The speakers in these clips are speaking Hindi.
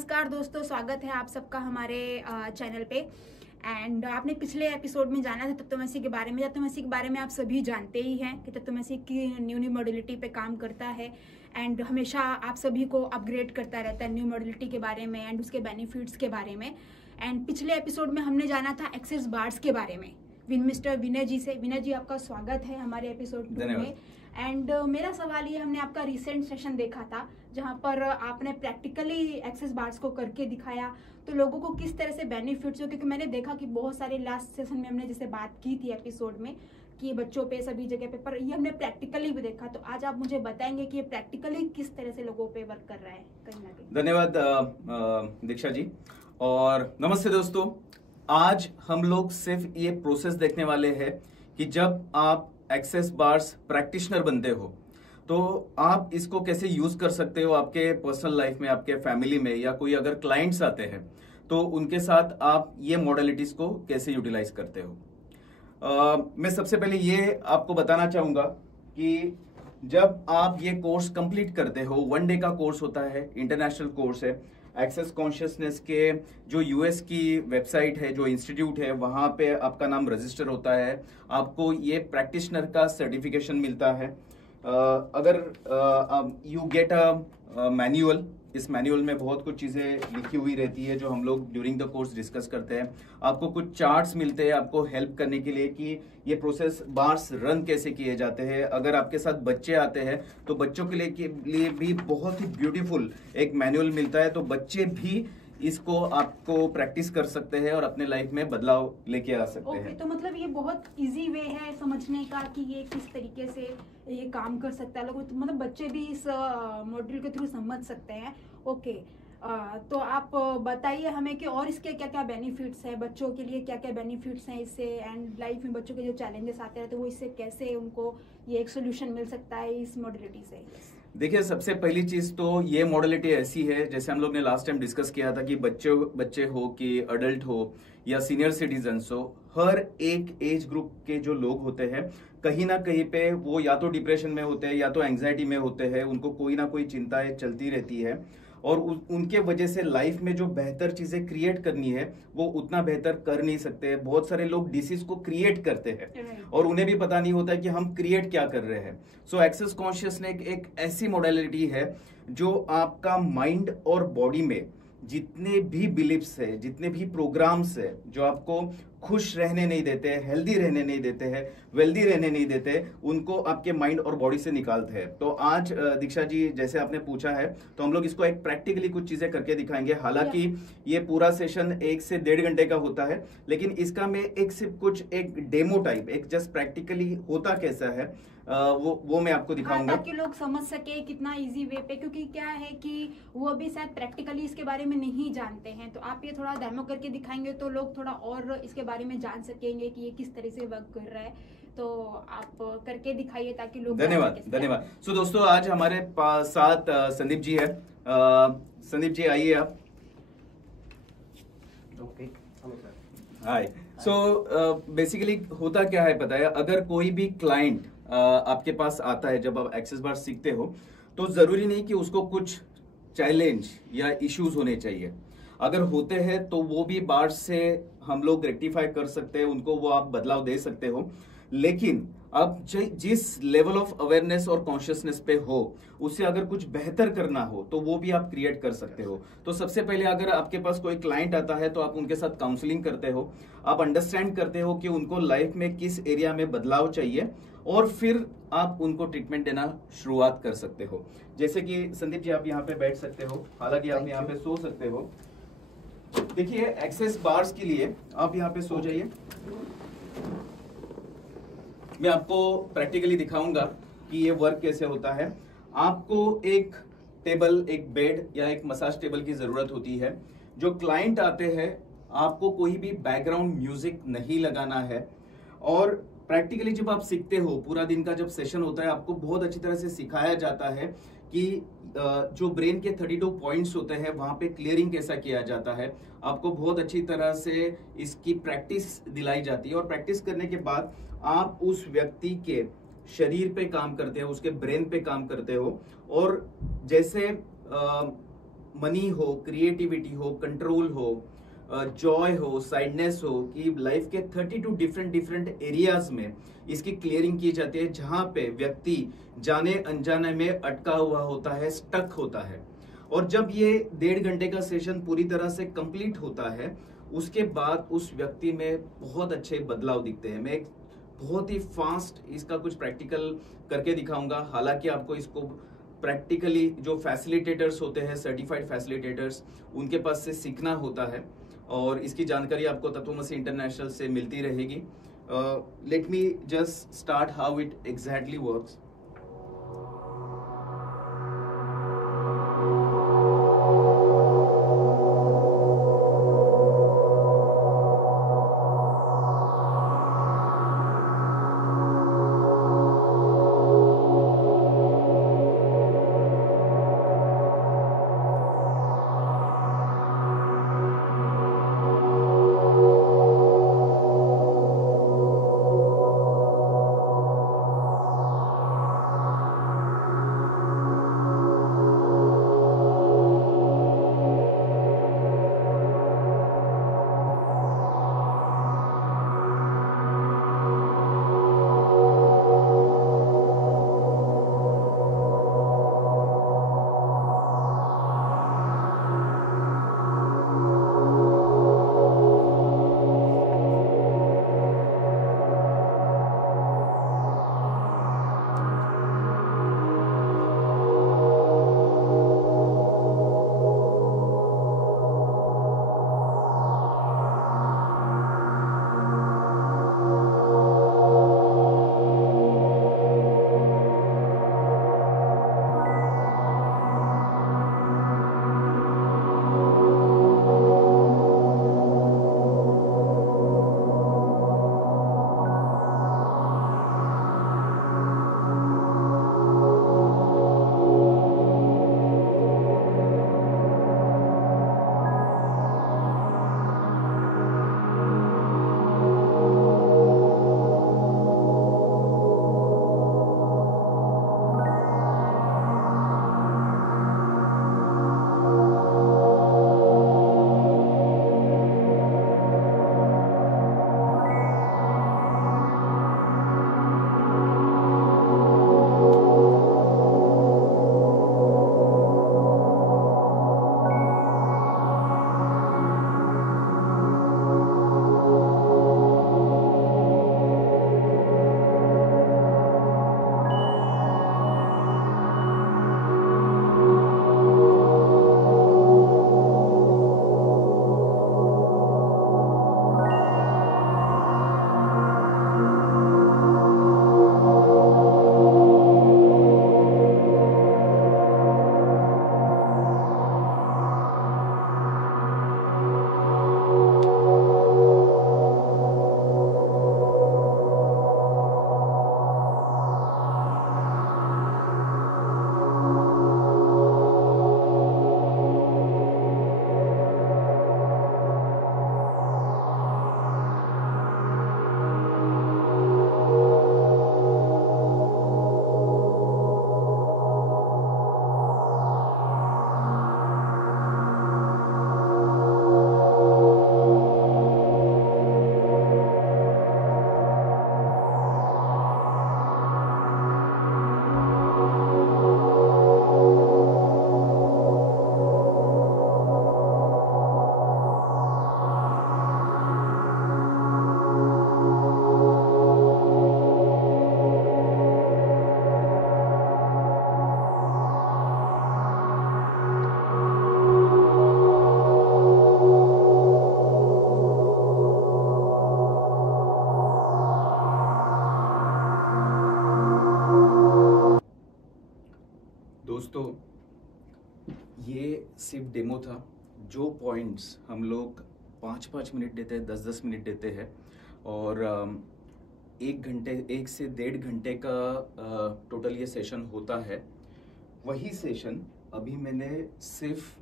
नमस्कार दोस्तों, स्वागत है आप सबका हमारे चैनल पे। एंड आपने पिछले एपिसोड में जाना था तत्वमसी के बारे में। तत्वमसी के बारे में आप सभी जानते ही हैं कि तत्वमसी की न्यू मॉडलिटी पे काम करता है एंड हमेशा आप सभी को अपग्रेड करता रहता है न्यू मॉडलिटी के बारे में एंड उसके बेनिफिट्स के बारे में। एंड पिछले एपिसोड में हमने जाना था एक्सेस बार्स के बारे में मिस्टर विनय जी से। विनय जी, आपका स्वागत है हमारे एपिसोड में। एंड मेरा सवाल ये, हमने आपका रिसेंट सेशन देखा था जहां पर आपने प्रैक्टिकली एक्सेस बार्स को करके दिखाया, तो लोगों को किस तरह से बेनिफिट्स हो, क्योंकि मैंने देखा कि बहुत सारे लास्ट सेशन में हमने जैसे बात की थी एपिसोड में कि बच्चों पे सभी जगह पे, पर ये हमने प्रैक्टिकली भी देखा। तो आज आप मुझे बताएंगे कि ये प्रैक्टिकली किस तरह से लोगों पे वर्क कर रहा है कहीं ना कहीं। धन्यवाद दीक्षा जी और नमस्ते दोस्तों। आज हम लोग सिर्फ ये प्रोसेस देखने वाले हैं कि जब आप एक्सेस बार्स प्रैक्टिशनर बनते हो तो आप इसको कैसे यूज कर सकते हो आपके पर्सनल लाइफ में, आपके फैमिली में, या कोई अगर क्लाइंट्स आते हैं तो उनके साथ आप ये मॉडलिटीज को कैसे यूटिलाइज करते हो। मैं सबसे पहले ये आपको बताना चाहूंगा कि जब आप ये कोर्स कंप्लीट करते हो, 1 डे का कोर्स होता है, इंटरनेशनल कोर्स है। एक्सेस कॉन्शियसनेस के जो यूएस की वेबसाइट है, जो इंस्टीट्यूट है, वहां पे आपका नाम रजिस्टर होता है, आपको ये प्रैक्टिशनर का सर्टिफिकेशन मिलता है। अगर यू गेट अ मैनुअल, इस मैनुअल में बहुत कुछ चीजें लिखी हुई रहती है जो हम लोग ड्यूरिंग द कोर्स डिस्कस करते हैं। आपको कुछ चार्ट्स मिलते हैं आपको हेल्प करने के लिए कि ये प्रोसेस बार्स रन कैसे किए जाते हैं। अगर आपके साथ बच्चे आते हैं तो बच्चों के लिए भी बहुत ही ब्यूटीफुल एक मैनुअल मिलता है, तो बच्चे भी इसको आपको प्रैक्टिस कर सकते हैं और अपने लाइफ में बदलाव लेके आ सकते हैं। तो मतलब ये बहुत इजी वे है समझने का कि ये किस तरीके से ये काम कर सकता है। लोग मतलब बच्चे भी इस मॉड्यूल के थ्रू समझ सकते हैं। ओके, तो आप बताइए हमें कि और इसके क्या क्या बेनिफिट्स हैं, बच्चों के लिए क्या क्या बेनिफिट्स हैं इससे, एंड लाइफ में बच्चों के जो चैलेंजेस आते हैं तो वो इससे कैसे उनको ये एक सोल्यूशन मिल सकता है इस मॉडलिटी से। देखिए, सबसे पहली चीज तो ये मॉडलिटी ऐसी है, जैसे हम लोग ने लास्ट टाइम डिस्कस किया था कि बच्चे हो कि अडल्ट हो या सीनियर सिटीजन हो, हर एक एज ग्रुप के जो लोग होते हैं कहीं ना कहीं पे वो या तो डिप्रेशन में होते हैं या तो एंग्जाइटी में होते हैं। उनको कोई ना कोई चिंताएं चलती रहती है और उनके वजह से लाइफ में जो बेहतर चीजें क्रिएट करनी है वो उतना बेहतर कर नहीं सकते। बहुत सारे लोग डिसीज को क्रिएट करते हैं और उन्हें भी पता नहीं होता है कि हम क्रिएट क्या कर रहे हैं। सो एक्सेस कॉन्शियसनेस एक ऐसी मॉडलिटी है जो आपका माइंड और बॉडी में जितने भी बिलीफ्स है, जितने भी प्रोग्राम्स है जो आपको खुश रहने नहीं देते हैं, हेल्दी रहने नहीं देते हैं, वेल्दी रहने नहीं देते, उनको आपके माइंड और बॉडी से निकालते हैं। तो आज दीक्षा जी जैसे आपने पूछा है तो हम लोग इसको एक प्रैक्टिकली कुछ चीजें करके दिखाएंगे। हालांकि ये पूरा सेशन 1 से 1.5 घंटे का होता है, लेकिन इसका मैं एक डेमो टाइप, एक जस्ट प्रैक्टिकली होता कैसा है वो मैं आपको दिखाऊंगा, ताकि लोग समझ सके कितना इजी वे पे, क्योंकि क्या है कि वो अभी शायद प्रैक्टिकली इसके बारे में नहीं जानते हैं। तो आप ये थोड़ा डेमो करके दिखाएंगे तो लोग थोड़ा और इसके बारे में जान सकेंगे कि ये किस तरह से वर्क कर रहा है। तो आप करके दिखाइए ताकि लोग। धन्यवाद। सो दोस्तों, आज हमारे साथ संदीप जी है। संदीप जी आइए आप। Okay, hello sir. Hi. So basically होता क्या है पता है, अगर कोई भी क्लाइंट आपके पास आता है, जब आप एक्सेस बार सीखते हो तो जरूरी नहीं कि उसको कुछ चैलेंज या इश्यूज होने चाहिए। अगर होते हैं तो वो भी बार्स से हम लोग रेक्टिफाई कर सकते हैं, उनको वो आप बदलाव दे सकते हो। लेकिन अब जिस लेवल ऑफ अवेयरनेस और कॉन्शियसनेस पे हो उससे अगर कुछ बेहतर करना हो तो वो भी आप क्रिएट कर सकते हो। तो सबसे पहले अगर आपके पास कोई क्लाइंट आता है तो आप उनके साथ काउंसलिंग करते हो, आप अंडरस्टैंड करते हो कि उनको लाइफ में किस एरिया में बदलाव चाहिए और फिर आप उनको ट्रीटमेंट देना शुरुआत कर सकते हो। जैसे कि संदीप जी आप यहाँ पे बैठ सकते हो, हालांकि आप यहाँ पे सो सकते हो। देखिए, एक्सेस बार्स के लिए आप यहाँ पे सो जाइए। मैं आपको प्रैक्टिकली दिखाऊंगा कि ये वर्क कैसे होता है। आपको एक टेबल, एक बेड या एक मसाज टेबल की जरूरत होती है। जो क्लाइंट आते हैं आपको कोई भी बैकग्राउंड म्यूजिक नहीं लगाना है और प्रैक्टिकली जब आप सीखते हो, पूरा दिन का जब सेशन होता है आपको बहुत अच्छी तरह से सिखाया जाता है कि जो ब्रेन के 32 पॉइंट्स होते हैं वहां पे क्लियरिंग कैसा किया जाता है। आपको बहुत अच्छी तरह से इसकी प्रैक्टिस दिलाई जाती है और प्रैक्टिस करने के बाद आप उस व्यक्ति के शरीर पे काम करते हो, उसके ब्रेन पे काम करते हो और जैसे मनी हो, क्रिएटिविटी हो, कंट्रोल हो, जॉय हो, साइडनेस हो, कि लाइफ के 32 डिफरेंट एरियाज में इसकी क्लियरिंग की जाती है, जहां पे व्यक्ति जाने अनजाने में अटका हुआ होता है, स्टक होता है। और जब ये 1.5 घंटे का सेशन पूरी तरह से कंप्लीट होता है, उसके बाद उस व्यक्ति में बहुत अच्छे बदलाव दिखते हैं। मैं एक बहुत ही फास्ट इसका कुछ प्रैक्टिकल करके दिखाऊंगा। हालांकि आपको इसको प्रैक्टिकली जो फैसिलिटेटर्स होते हैं, सर्टिफाइड फैसिलिटेटर्स, उनके पास से सीखना होता है, और इसकी जानकारी आपको तत्वमसी इंटरनेशनल से मिलती रहेगी। Let me just start how it exactly works. दोस्तों, ये सिर्फ डेमो था। जो पॉइंट्स हम लोग 5-5 मिनट देते हैं, 10-10 मिनट देते हैं, और 1 से 1.5 घंटे का टोटल ये सेशन होता है। वही सेशन अभी मैंने सिर्फ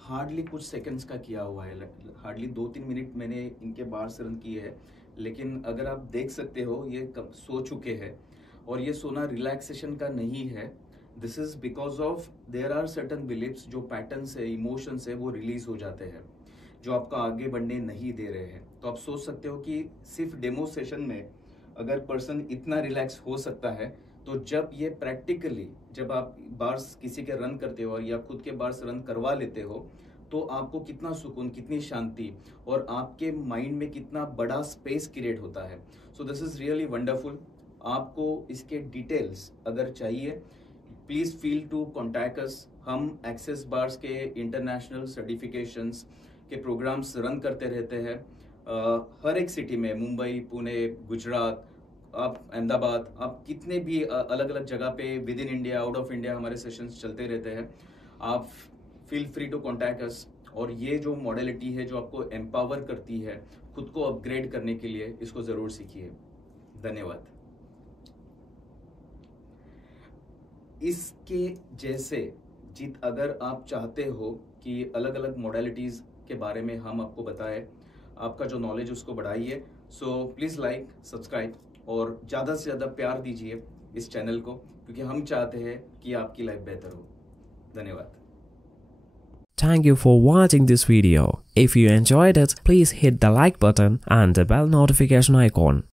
हार्डली कुछ सेकंड्स का किया हुआ है, हार्डली 2-3 मिनट मैंने इनके बाहर से रन किए हैं। लेकिन अगर आप देख सकते हो, ये कब सो चुके हैं, और ये सोना रिलैक्सेशन का नहीं है, this is because of there are certain beliefs, जो पैटर्न्स है, इमोशंस है, वो रिलीज हो जाते हैं जो आपका आगे बढ़ने नहीं दे रहे हैं। तो आप सोच सकते हो कि सिर्फ डेमो सेशन में अगर पर्सन इतना रिलैक्स हो सकता है, तो जब ये प्रैक्टिकली जब आप बार्स किसी के रन करते हो या खुद के बार्स रन करवा लेते हो, तो आपको कितना सुकून, कितनी शांति और आपके माइंड में कितना बड़ा स्पेस क्रिएट होता है। So this is really wonderful. आपको इसके डिटेल्स अगर चाहिए, please feel to contact us. हम एक्सेस बार्स के इंटरनेशनल सर्टिफिकेशंस के प्रोग्राम्स रन करते रहते हैं हर एक सिटी में, मुंबई, पुणे, गुजरात, आप अहमदाबाद, आप कितने भी अलग अलग जगह पे with in India, out of India हमारे सेशंस चलते रहते हैं। आप feel free to contact us. और ये जो मॉडलिटी है जो आपको एम्पावर करती है खुद को अपग्रेड करने के लिए, इसको जरूर सीखिए। धन्यवाद। इसके जैसे जीत अगर आप चाहते हो कि अलग अलग मॉडलिटीज के बारे में हम आपको बताएं, आपका जो नॉलेज उसको बढ़ाइए, सो प्लीज लाइक, सब्सक्राइब और ज़्यादा से ज़्यादा प्यार दीजिए इस चैनल को, क्योंकि हम चाहते हैं कि आपकी लाइफ बेहतर हो। धन्यवाद। Thank you for watching this video. If you enjoyed it, please hit the like button and the bell notification icon.